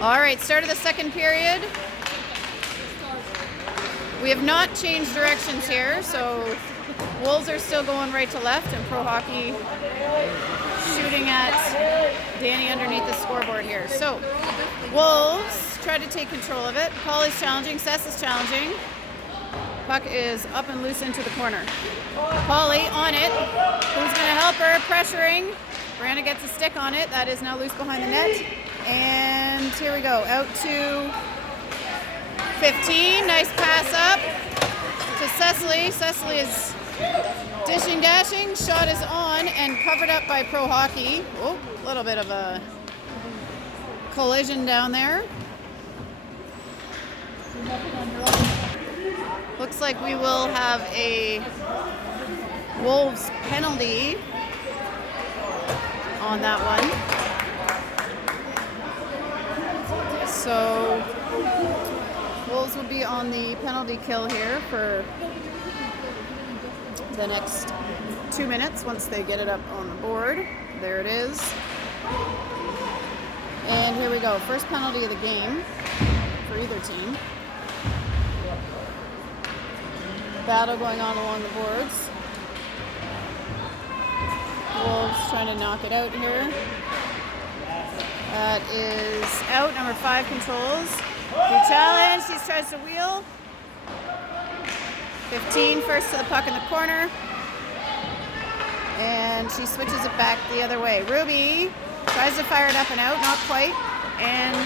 All right, start of the second period. We have not changed directions here, so Wolves are still going right to left, and Pro Hockey shooting at Danny underneath the scoreboard here. So Wolves try to take control of it. Polly's challenging, Sess is challenging. Puck is up and loose into the corner. Polly on it. Who's going to help her? Pressuring. Brianna gets a stick on it. That is now loose behind the net. And here we go. Out to 15. Nice pass up to Cecily. Cecily is dishing, dashing. Shot is on and covered up by Pro Hockey. Oh, a little bit of a collision down there. Looks like we will have a Wolves penalty on that one. So Wolves will be on the penalty kill here for the next 2 minutes once they get it up on the board. There it is. And here we go. First penalty of the game for either team. Battle going on along the boards. Wolves trying to knock it out here. That is out. Number 5 controls. The challenge. She tries to wheel. 15 first to the puck in the corner. And she switches it back the other way. Ruby tries to fire it up and out. Not quite. And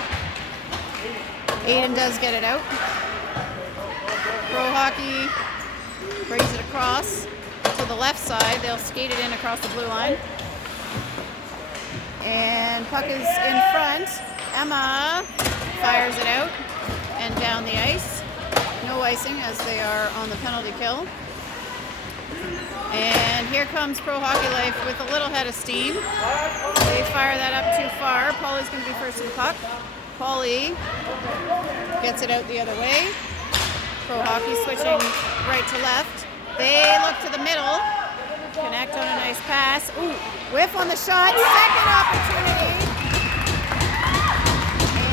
Aiden does get it out. Pro Hockey brings it across to the left side. They'll skate it in across the blue line. And puck is in front. Emma fires it out and down the ice. No icing as they are on the penalty kill. And here comes Pro Hockey Life with a little head of steam. They fire that up too far. Polly's going to be first to the puck. Polly gets it out the other way. Pro Hockey switching right to left. They look to the middle. Connect on a nice pass. Ooh, whiff on the shot. Second opportunity.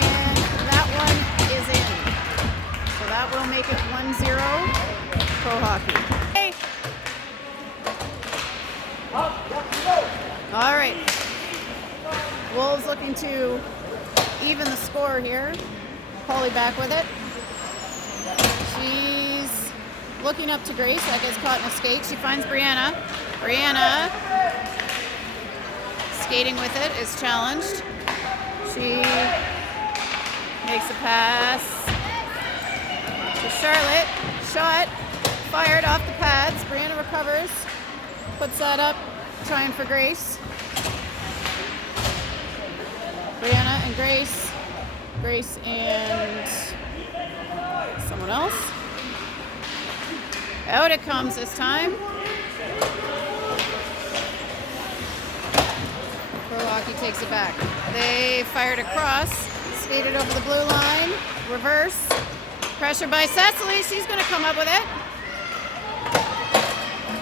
And that one is in. So that will make it 1-0 Pro Hockey. Hey. All right. Wolves looking to even the score here. Polly back with it. She's looking up to Grace. That gets caught in a skate. She finds Brianna. Brianna, skating with it, is challenged. She makes a pass to Charlotte. Shot fired off the pads. Brianna recovers. Puts that up, trying for Grace. Brianna and Grace. Grace and someone else. Out it comes this time. Pro Hockey takes it back. They fired across, skated over the blue line, reverse. Pressure by Cecily. She's going to come up with it.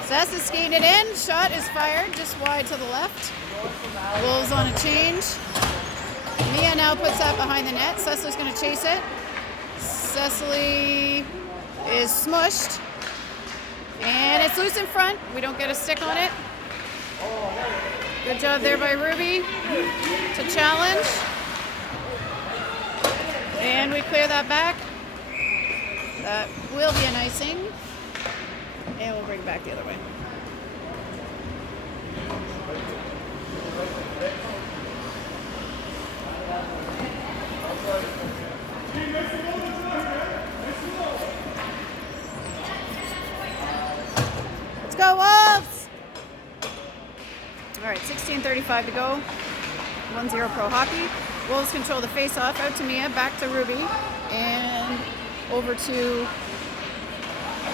Cess is skated in. Shot is fired just wide to the left. Wolves on a change. Mia now puts that behind the net. Cecily's going to chase it. Cecily is smushed. And it's loose in front. We don't get a stick on it. Good job there by Ruby to challenge. And we clear that back. That will be an icing. And we'll bring it back the other way. Let's go, Wolves! All right, 16:35 to go. 1-0 Pro Hockey. Wolves control the face-off. Out to Mia, back to Ruby, and over to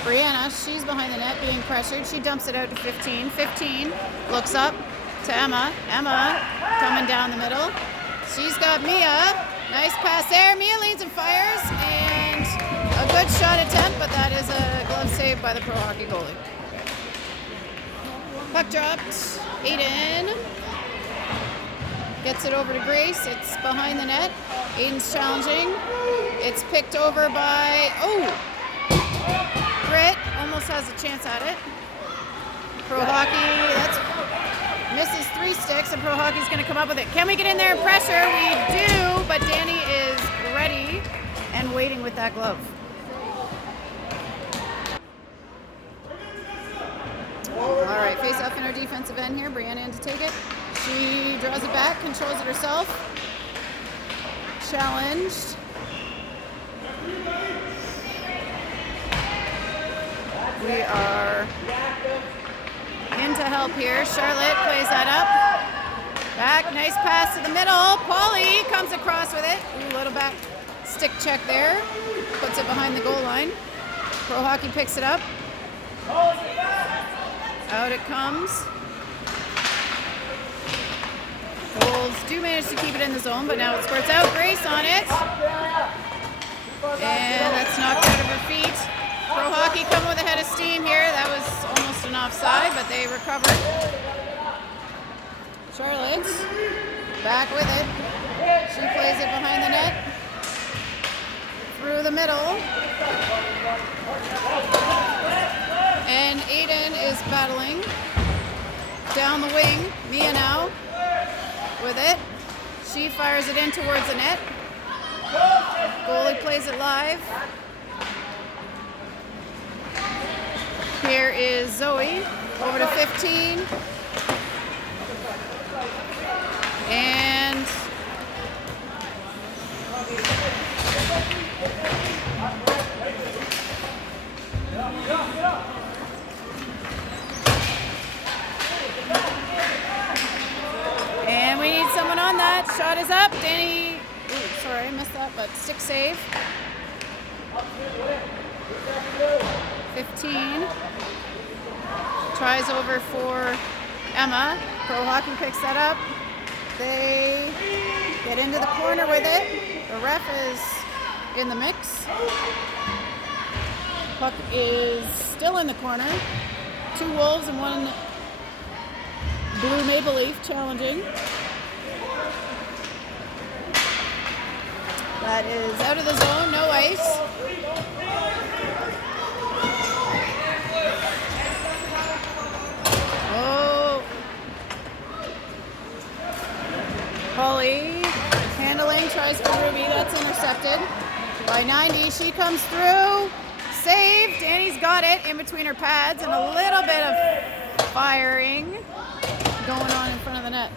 Brianna. She's behind the net being pressured. She dumps it out to 15. 15 looks up to Emma. Emma coming down the middle. She's got Mia. Nice pass there. Mia leads and fires, and a good shot attempt, but that is a glove save by the Pro Hockey goalie. Puck dropped. Aiden Gets it over to Grace. It's behind the net. Aiden's challenging. It's picked over by, Britt almost has a chance at it. Pro Hockey, that's misses 3 sticks, and Pro Hockey's going to come up with it. Can we get in there and pressure? We do, but Danny is ready and waiting with that glove. All right, face off in our defensive end here. Brianna in to take it. She draws it back, controls it herself. Challenged. We are into help here. Charlotte plays that up. Back, nice pass to the middle. Pauly comes across with it. Ooh, little back stick check there. Puts it behind the goal line. Pro Hockey picks it up. Out it comes. Wolves do manage to keep it in the zone, but now it squirts out. Grace on it. And that's knocked out of her feet. Pro Hockey coming with a head of steam here. That was almost an offside, but they recovered. Charlotte back with it. She plays it behind the net. Through the middle. And Aiden is battling down the wing. Mia now with it. She fires it in towards the net. Goalie plays it live. Here is Zoe over to 15. And we need someone on that. Shot is up. Danny, sorry, I missed that, but stick save. 15. Tries over for Emma. Pro Hockey picks that up. They get into the corner with it. The ref is in the mix. Puck is still in the corner. 2 Wolves and 1 Blue Maple Leaf challenging. That is out of the zone, no ice. Oh. Pauly handling, tries for Ruby, that's intercepted by 90. She comes through, saved. Danny's got it in between her pads, and a little bit of firing going on in front of the net.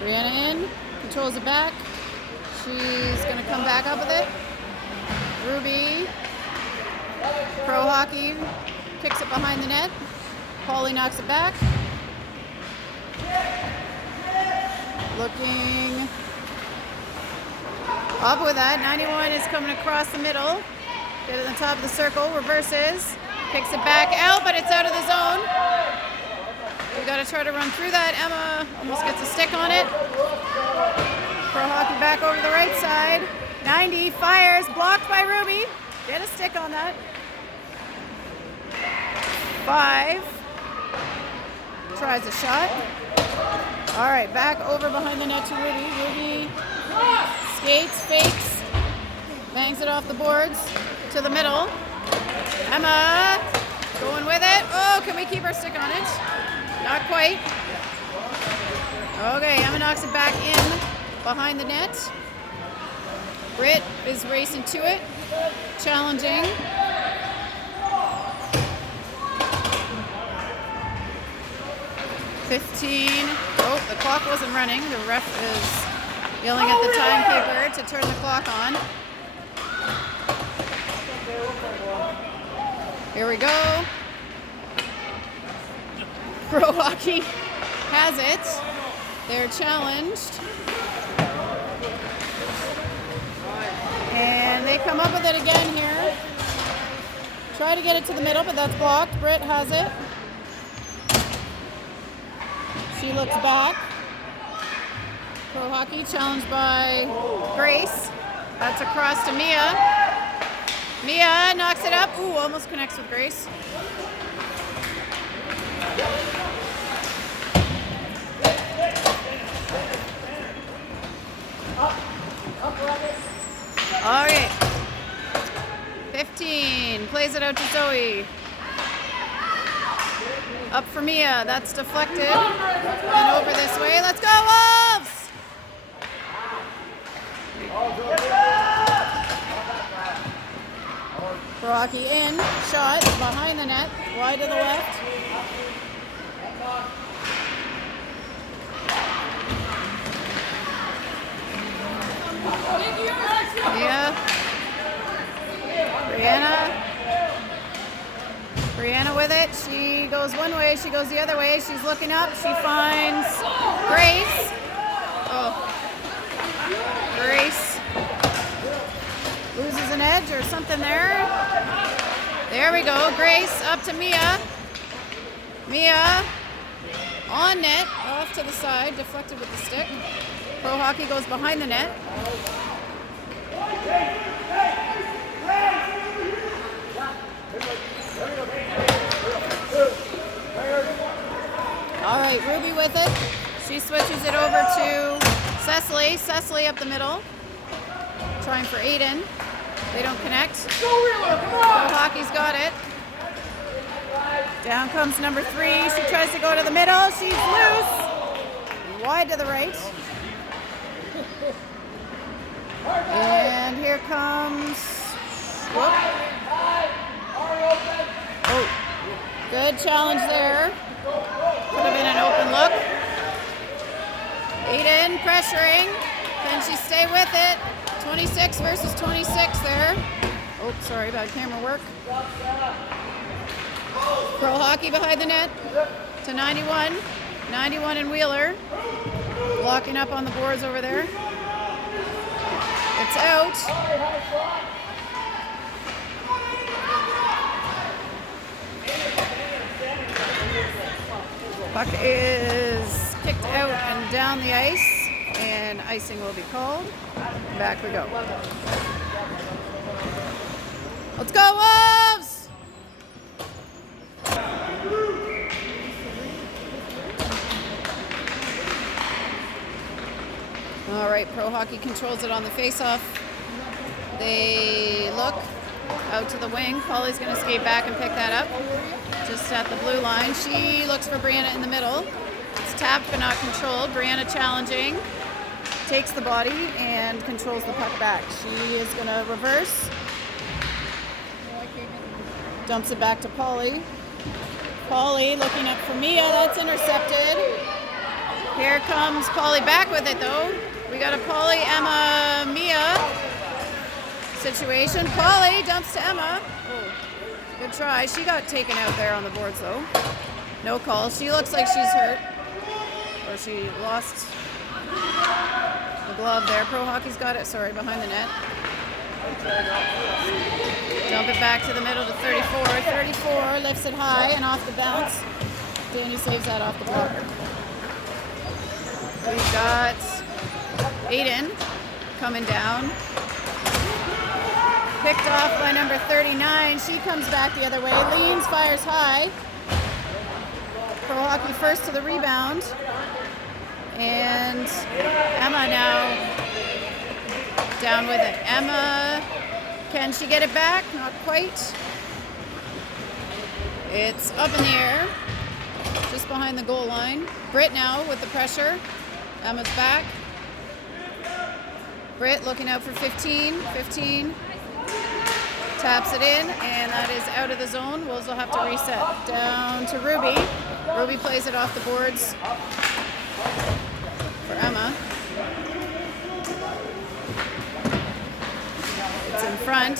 Brianna in, controls it back. She's going to come back up with it. Ruby, Pro Hockey, kicks it behind the net. Pauly knocks it back. Looking up with that. 91 is coming across the middle. Get it on the top of the circle, reverses. Kicks it back out, but it's out of the zone. We got to try to run through that. Emma almost gets a stick on it. Pro Hockey back over to the right side. 90 fires, blocked by Ruby. Get a stick on that. 5 tries a shot. All right, back over behind the net to Ruby. Ruby skates, fakes, bangs it off the boards to the middle. Emma going with it. Oh, can we keep our stick on it? Not quite. Okay, Emma knocks it back in behind the net. Britt is racing to it, challenging. Oh, the clock wasn't running. The ref is yelling at the timekeeper to turn the clock on. Here we go. Pro Hockey has it. They're challenged. And they come up with it again here. Try to get it to the middle, but that's blocked. Britt has it. She looks back. Pro Hockey challenged by Grace. That's across to Mia. Mia knocks it up. Ooh, almost connects with Grace. All right. 15. Plays it out to Zoe. Up for Mia. That's deflected. And over this way. Let's go, Wolves! Rocky in. Shot. Behind the net. Wide to the left. Yeah. Brianna with it. She goes one way, she goes the other way. She's looking up. She finds Grace. Oh. Grace loses an edge or something there. There we go. Grace up to Mia. Mia on net, off to the side, deflected with the stick. Pro Hockey goes behind the net. All right, Ruby with it. She switches it over to Cecily. Cecily up the middle, trying for Aiden. They don't connect. Pro Hockey's got it. Down comes number 3. She tries to go to the middle. She's loose. Wide to the right. And here comes... Whoop. Oh, good challenge there. Could have been an open look. Aiden pressuring. Can she stay with it? 26 versus 26 there. Oh, sorry, bad camera work. Pro Hockey behind the net to 91. 91 and Wheeler. Blocking up on the boards over there. It's out. Puck is kicked out and down the ice, and icing will be called. Back we go. Let's go, Wolves! All right, Pro Hockey controls it on the face-off. They look out to the wing. Polly's going to skate back and pick that up. Just at the blue line. She looks for Brianna in the middle. It's tapped but not controlled. Brianna challenging. Takes the body and controls the puck back. She is going to reverse. Dumps it back to Polly. Polly looking up for Mia. That's intercepted. Here comes Polly back with it though. We got a Polly, Emma, Mia situation. Polly dumps to Emma. Oh, good try. She got taken out there on the boards though. No call. She looks like she's hurt. Or she lost the glove there. Pro Hockey's got it, sorry, behind the net. Dump it back to the middle to 34. 34 lifts it high and off the bounce. Danny saves that off the blocker. We've got Aiden coming down. Picked off by number 39. She comes back the other way. Leans, fires high. Pro Hockey first to the rebound. And Emma now down with it. Emma, can she get it back? Not quite. It's up in the air, just behind the goal line. Britt now with the pressure. Emma's back. Britt looking out for 15. 15 taps it in, and that is out of the zone. Wolves will have to reset. Down to Ruby. Ruby plays it off the boards for Emma. It's in front.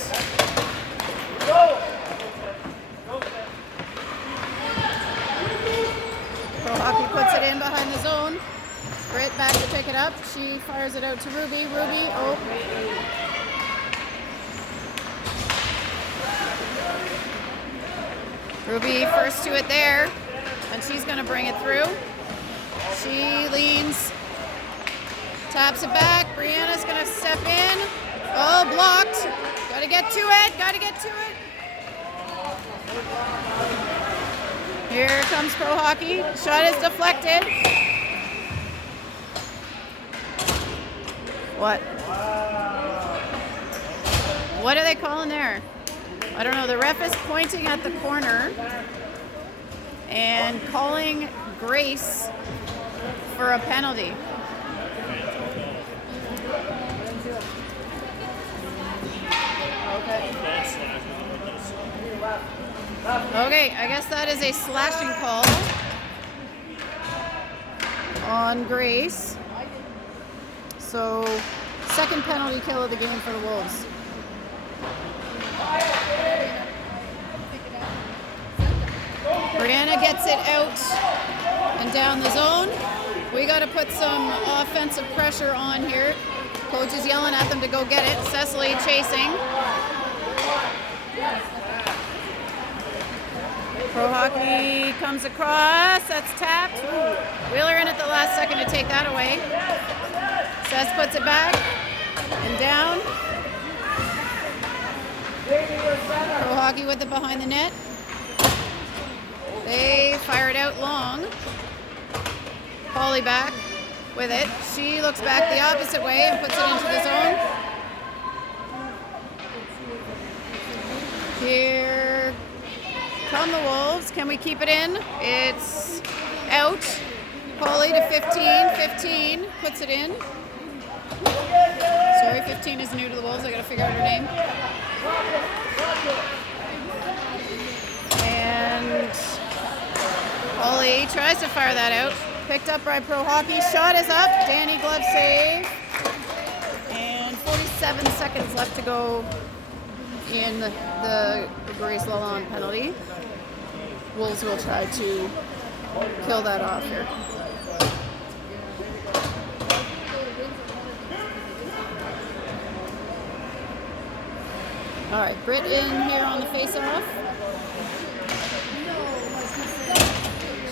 Pro Hockey puts it in behind the zone. Britt back to pick it up. She fires it out to Ruby. Ruby, oh. Ruby first to it there, and she's going to bring it through. She leans, taps it back. Brianna's going to step in, Oh, blocked. Gotta get to it. Gotta get to it. Here comes Pro Hockey. Shot is deflected. What? What are they calling there? I don't know. The ref is pointing at the corner and calling Grace for a penalty. Okay, I guess that is a slashing call on Grace. So, second penalty kill of the game for the Wolves. Brianna gets it out and down the zone. We got to put some offensive pressure on here. Coach is yelling at them to go get it. Cecily chasing. Pro Hockey comes across. That's tapped. Ooh. Wheeler in at the last second to take that away. Cess puts it back and down. Pro Hockey with it behind the net. They fire it out long. Polly back with it. She looks back the opposite way and puts it into the zone. Here come the Wolves. Can we keep it in? It's out. Polly to 15. 15 puts it in. Sorry, 15 is new to the Wolves. I gotta figure out her name. And Polly tries to fire that out. Picked up by Pro Hockey. Shot is up. Danny glove save. And 47 seconds left to go in the Grace Lalonde penalty. Wolves will try to kill that off here. All right, Britt in here on the face-off.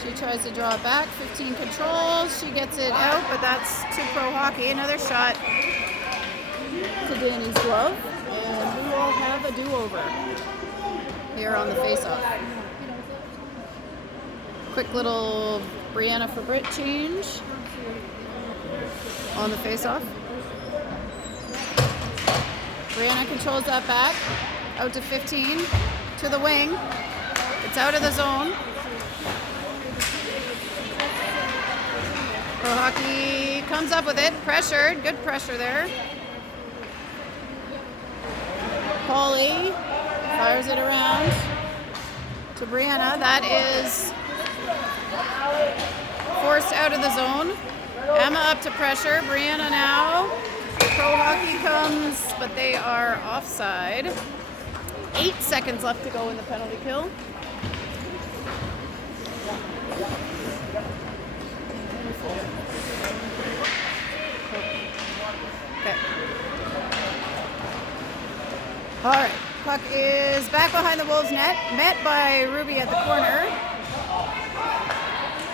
She tries to draw it back. 15 controls. She gets it out, but that's to Pro Hockey. Another shot to Danny's glove. And we will have a do-over here on the face-off. Quick little Brianna for Britt change on the face-off. Brianna controls that back. Out to 15. To the wing. It's out of the zone. Pro Hockey comes up with it. Pressured. Good pressure there. Polly fires it around to Brianna. That is forced out of the zone. Emma up to pressure. Brianna now. Pro Hockey comes, but they are offside. 8 seconds left to go in the penalty kill. Okay. All right. Puck is back behind the Wolves net. Met by Ruby at the corner.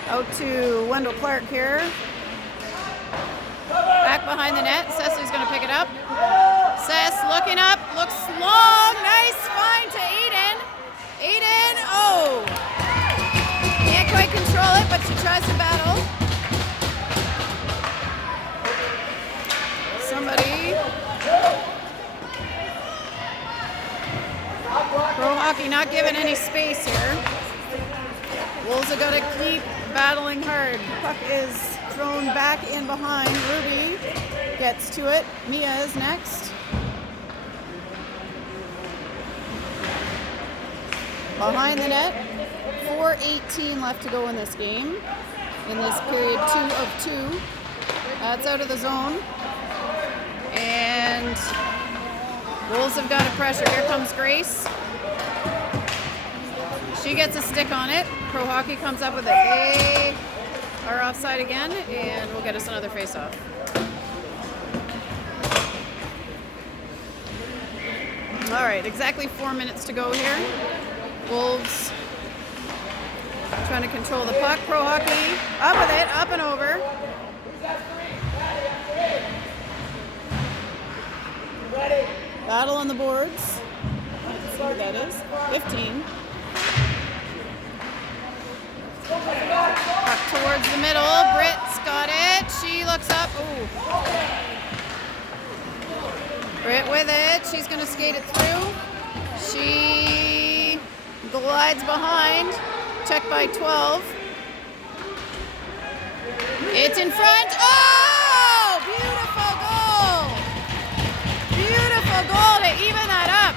Out to Wendell Clark here. Back behind the net. Cecily's going to pick it up. Cess looking up. Looks long. Nice find to Aiden. Aiden. Oh. Can't quite control it, but she tries to battle. Somebody. Pro Hockey not giving any space here. Wolves have got to keep battling hard. Puck is thrown back in behind. Ruby gets to it. Mia is next. Behind the net. 4:18 left to go in this game. In this period 2 of 2. That's out of the zone. And Wolves have got a pressure. Here comes Grace. She gets a stick on it. Pro Hockey comes up with it. They are offside again, and will get us another face-off. All right, exactly 4 minutes to go here. Wolves trying to control the puck. Pro Hockey up with it, up and over. Battle on the boards. Let's see what that is. 15. Up towards the middle. Britt's got it. She looks up. Ooh. Britt with it. She's going to skate it through. She glides behind. Check by 12. It's in front. Oh! Beautiful goal! Beautiful goal to even that up.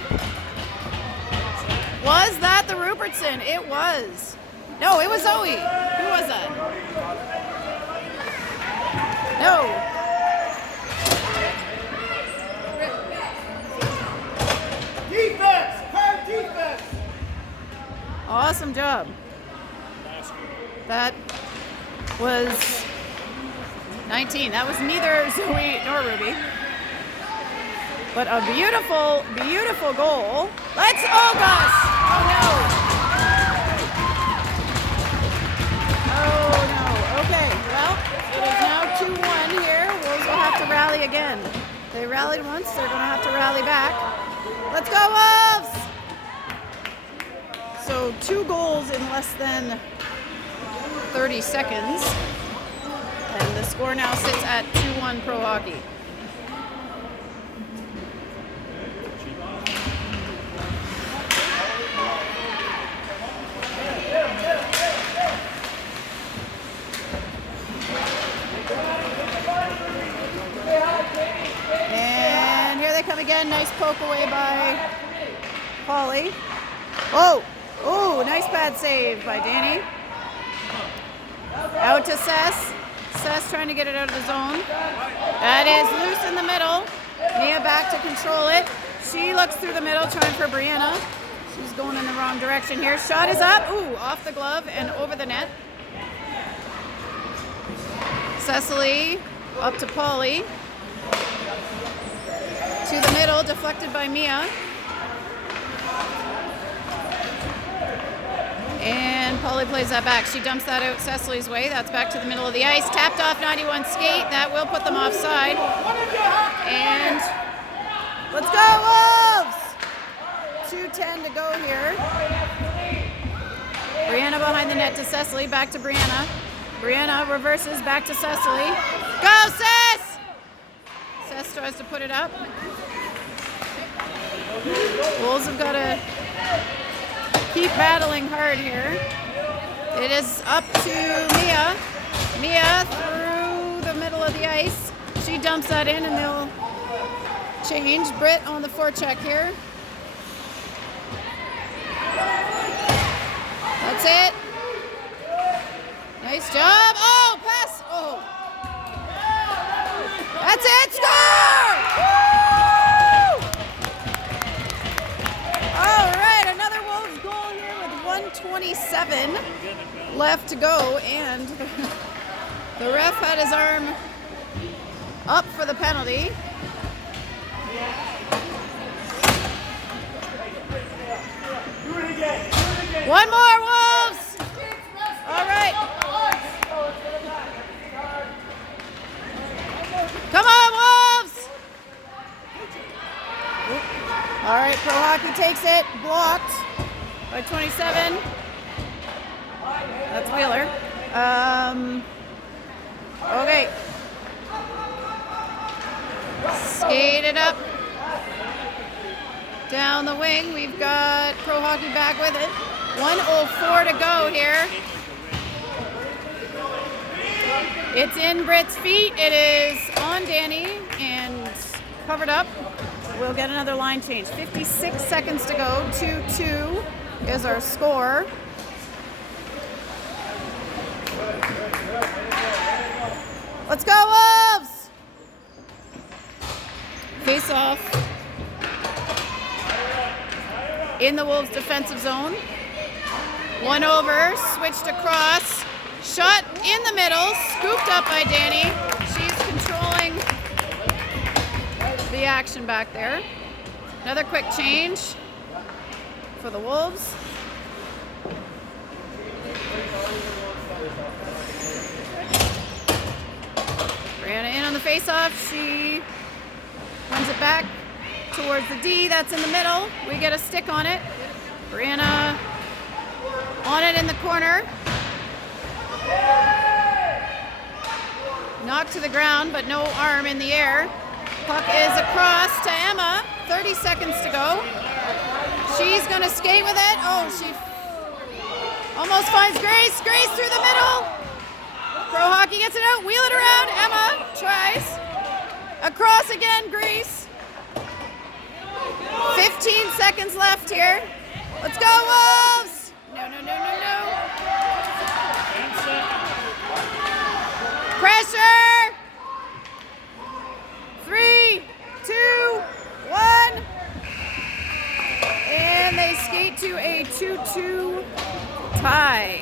Was that the Rupertson? It was. No, it was Zoe. Who was that? No. Defense! Hard defense! Awesome job. That was 19. That was neither Zoe nor Ruby. But a beautiful, beautiful goal. Let's, oh gosh! Oh no! Oh no. Okay, well, it is now 2-1 here. Wolves will have to rally again. They rallied once, they're going to have to rally back. Let's go, Wolves! So 2 goals in less than 30 seconds. And the score now sits at 2-1 Pro Hockey. And here they come again. Nice poke away by Polly. Oh! Oh, nice pad save by Danny. Out to Sess. Sess trying to get it out of the zone. That is loose in the middle. Mia back to control it. She looks through the middle trying for Brianna. She's going in the wrong direction here. Shot is up. Ooh, off the glove and over the net. Cecily up to Polly. To the middle, deflected by Mia. And Polly plays that back. She dumps that out Cecily's way. That's back to the middle of the ice. Tapped off 91 skate. That will put them offside. And let's go, Wolves! 2:10 to go here. Brianna behind the net to Cecily. Back to Brianna. Brianna reverses back to Cecily. Go, Cess! Cess tries to put it up. Wolves have got to keep battling hard here. It is up to Mia. Mia through the middle of the ice. She dumps that in and they'll change. Britt on the forecheck here. That's it. Nice job. Oh, pass. Oh. That's it. Score! Woo! All right, another Wolves goal here with 1:27 left to go, and the ref had his arm up for the penalty. One more, Wolves! All right. Come on, Wolves! All right, Pro Hockey takes it. Blocked by 27. That's Wheeler. Okay. Skated up. Down the wing. We've got Pro Hockey back with it. 1:04 to go here. It's in Britt's feet. It is on Danny and covered up. We'll get another line change. 56 seconds to go. 2-2 is our score. Let's go, Wolves! Face off in the Wolves defensive zone. One over, switched across. Shot in the middle, scooped up by Danny. She's controlling the action back there. Another quick change for the Wolves. Brianna in on the face-off. She runs it back towards the D. That's in the middle. We get a stick on it. Brianna on it in the corner. Knocked to the ground, but no arm in the air. Puck is across to Emma. 30 seconds to go. She's going to skate with it. Oh, she almost finds Grace. Grace through the middle. Pro Hockey gets it out. Wheel it around. Emma tries. Across again, Grace. 15 seconds left here. Let's go, Wolves! No, no, no, no, no. Pressure! 3, 2, 1. And they skate to a 2-2 tie.